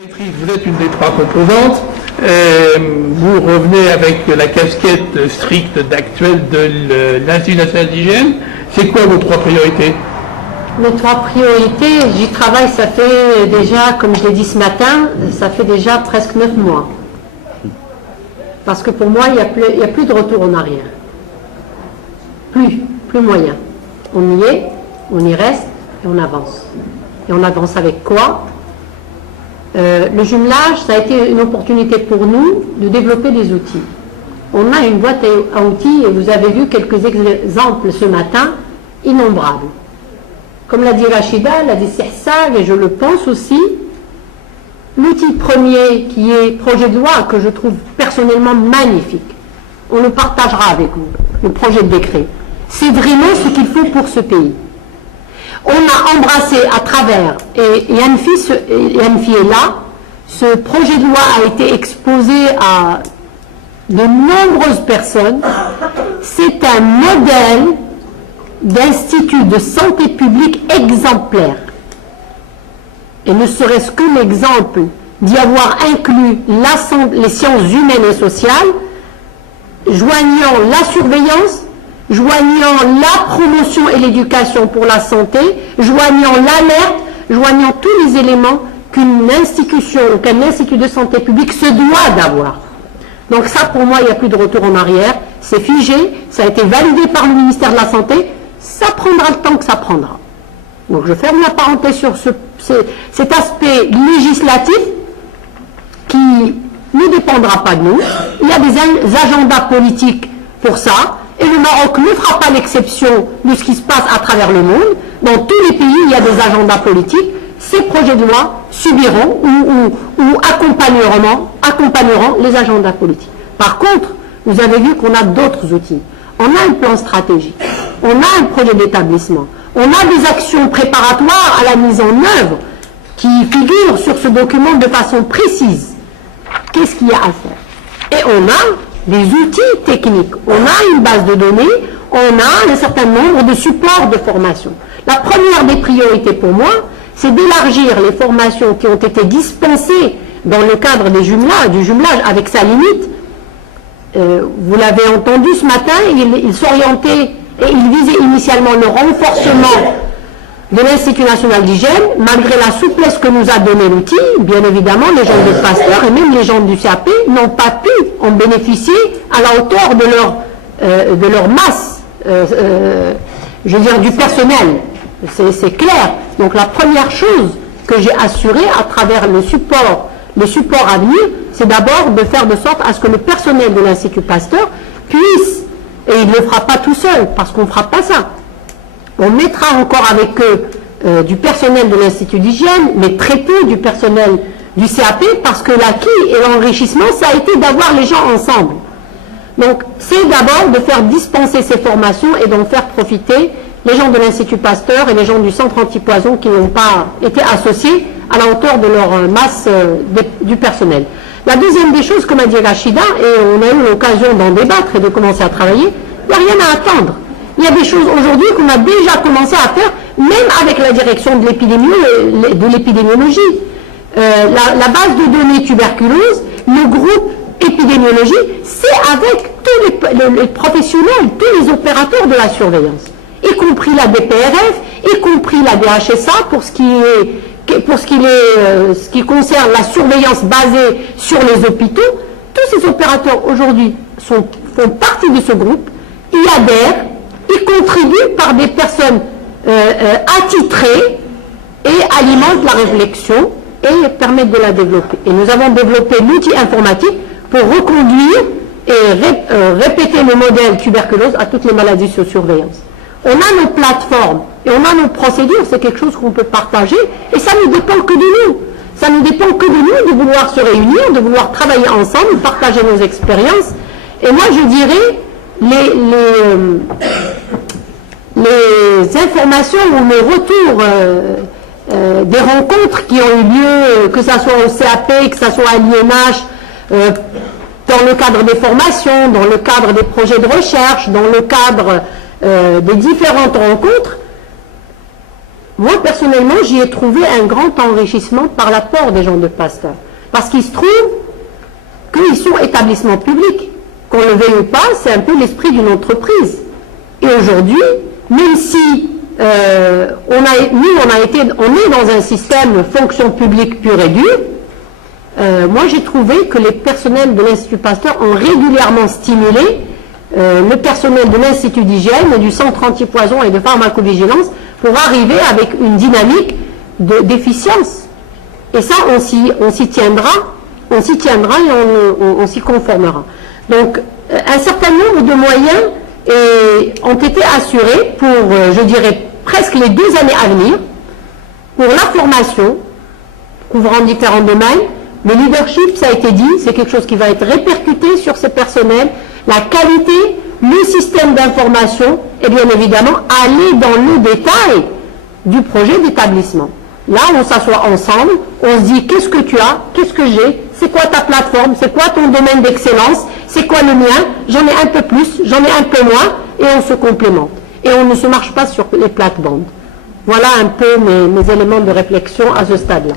Vous êtes une des trois composantes. Vous revenez avec la casquette stricte d'actuel de l'Institut national d'hygiène. C'est quoi vos trois priorités? Mes trois priorités, j'y travaille, ça fait déjà, comme je l'ai dit ce matin, ça fait déjà presque 9 mois. Parce que pour moi, il n'y a plus de retour en arrière. Plus moyen. On y est, on y reste et on avance. Et on avance avec quoi? Le jumelage, ça a été une opportunité pour nous de développer des outils. On a une boîte à outils et vous avez vu quelques exemples ce matin, innombrables. Comme l'a dit Rachida, l'a dit Sehsag, et je le pense aussi, l'outil premier qui est projet de loi que je trouve personnellement magnifique, on le partagera avec vous, le projet de décret. C'est vraiment ce qu'il faut pour ce pays. On a embrassé à travers, et Yanfi est là, ce projet de loi a été exposé à de nombreuses personnes. C'est un modèle d'institut de santé publique exemplaire. Et ne serait-ce que l'exemple d'y avoir inclus les sciences humaines et sociales, joignant la surveillance, joignant la promotion et l'éducation pour la santé, joignant l'alerte, joignant tous les éléments qu'une institution ou qu'un institut de santé publique se doit d'avoir. Donc ça, pour moi, il n'y a plus de retour en arrière. C'est figé, ça a été validé par le ministère de la Santé, ça prendra le temps que ça prendra. Donc je ferme la parenthèse sur cet aspect législatif qui ne dépendra pas de nous. Il y a des agendas politiques pour ça. Et le Maroc ne fera pas l'exception de ce qui se passe à travers le monde. Dans tous les pays, il y a des agendas politiques. Ces projets de loi subiront ou accompagneront les agendas politiques. Par contre, vous avez vu qu'on a d'autres outils. On a un plan stratégique. On a un projet d'établissement. On a des actions préparatoires à la mise en œuvre qui figurent sur ce document de façon précise. Qu'est-ce qu'il y a à faire? Et on a des outils techniques. On a une base de données, on a un certain nombre de supports de formation. La première des priorités pour moi, c'est d'élargir les formations qui ont été dispensées dans le cadre du jumelage avec sa limite. Vous l'avez entendu ce matin, il s'orientait et il visait initialement le renforcement de l'Institut national d'hygiène, malgré la souplesse que nous a donné l'outil. Bien évidemment, les gens de Pasteur et même les gens du CAP n'ont pas pu en bénéficier à la hauteur de leur masse, je veux dire du personnel. C'est clair. Donc la première chose que j'ai assurée à travers le support à venir, c'est d'abord de faire de sorte à ce que le personnel de l'Institut Pasteur puisse, et il ne le fera pas tout seul, parce qu'on ne fera pas ça. On mettra encore avec eux du personnel de l'Institut d'hygiène, mais très peu du personnel du CAP, parce que l'acquis et l'enrichissement, ça a été d'avoir les gens ensemble. Donc, c'est d'abord de faire dispenser ces formations et d'en faire profiter les gens de l'Institut Pasteur et les gens du centre antipoison qui n'ont pas été associés à la hauteur de leur masse du personnel. La deuxième des choses, comme a dit Rachida, et on a eu l'occasion d'en débattre et de commencer à travailler, il n'y a rien à attendre. Il y a des choses aujourd'hui qu'on a déjà commencé à faire, même avec la direction de l'épidémiologie. La base de données tuberculose, le groupe épidémiologie, c'est avec tous les professionnels, tous les opérateurs de la surveillance, y compris la DPRF, y compris la DHSA pour ce qui concerne la surveillance basée sur les hôpitaux. Tous ces opérateurs aujourd'hui font partie de ce groupe, y adhèrent, ils contribuent par des personnes attitrées et alimentent la réflexion et permettent de la développer. Et nous avons développé l'outil informatique pour reconduire et répéter le modèle tuberculose à toutes les maladies sous surveillance. On a nos plateformes et on a nos procédures, c'est quelque chose qu'on peut partager et ça ne dépend que de nous. Ça ne dépend que de nous de vouloir se réunir, de vouloir travailler ensemble, partager nos expériences. Et moi je dirais les informations ou les retours des rencontres qui ont eu lieu, que ce soit au CAP, que ce soit à l'INH, dans le cadre des formations, dans le cadre des projets de recherche, dans le cadre des différentes rencontres, moi, personnellement, j'y ai trouvé un grand enrichissement par l'apport des gens de Pasteur. Parce qu'il se trouve qu'ils sont établissements publics. Qu'on le veuille ou pas, c'est un peu l'esprit d'une entreprise. Et aujourd'hui, même si on est dans un système fonction publique pure et dure, moi j'ai trouvé que les personnels de l'Institut Pasteur ont régulièrement stimulé le personnel de l'Institut d'hygiène et du Centre anti-poison et de pharmacovigilance pour arriver avec une dynamique d'efficience. Et ça, on s'y tiendra et on s'y conformera. Donc, un certain nombre de moyens ont été assurés pour, je dirais, presque les 2 années à venir, pour la formation, couvrant différents domaines. Le leadership, ça a été dit, c'est quelque chose qui va être répercuté sur ces personnels. La qualité, le système d'information, et bien évidemment, aller dans le détail du projet d'établissement. Là, on s'assoit ensemble, on se dit qu'est-ce que tu as, qu'est-ce que j'ai, c'est quoi ta plateforme, c'est quoi ton domaine d'excellence, c'est quoi le mien, j'en ai un peu plus, j'en ai un peu moins, et on se complémente. Et on ne se marche pas sur les plates-bandes. Voilà un peu mes éléments de réflexion à ce stade-là.